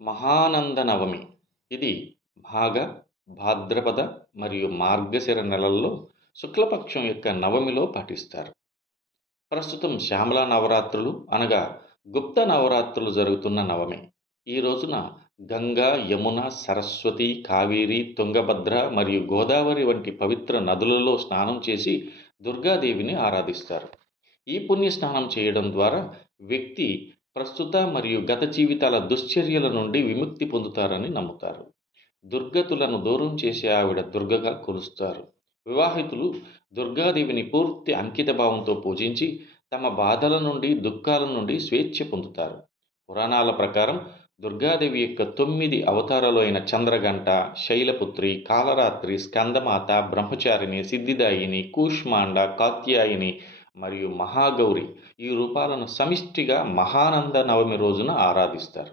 మహానంద నవమి. ఇది మాఘ, భాద్రపద మరియు మార్గశిర నెలల్లో శుక్లపక్షం యొక్క నవమిలో పాటిస్తారు. ప్రస్తుతం శ్యామల నవరాత్రులు అనగా గుప్త నవరాత్రులు జరుగుతున్న నవమి. ఈ రోజున గంగా, యమున, సరస్వతి, కావేరి, తుంగభద్ర మరియు గోదావరి వంటి పవిత్ర నదులలో స్నానం చేసి దుర్గాదేవిని ఆరాధిస్తారు. ఈ పుణ్య స్నానం చేయడం ద్వారా వ్యక్తి ప్రస్తుత మరియు గత జీవితాల దుశ్చర్యల నుండి విముక్తి పొందుతారని నమ్ముతారు. దుర్గతులను దూరం చేసే ఆవిడ దుర్గగా కొలుస్తారు. వివాహితులు దుర్గాదేవిని పూర్తి అంకిత భావంతో పూజించి తమ బాధల నుండి, దుఃఖాల నుండి స్వేచ్ఛ పొందుతారు. పురాణాల ప్రకారం దుర్గాదేవి యొక్క 9 అవతారాలు అయిన చంద్రగంట, శైలపుత్రి, కాలరాత్రి, స్కందమాత, బ్రహ్మచారిణి, సిద్ధిదాయిని, కూష్మాండ, కాత్యాయిని మరియు మహాగౌరి ఈ రూపాలను సమిష్టిగా మహానంద నవమి రోజున ఆరాధిస్తారు.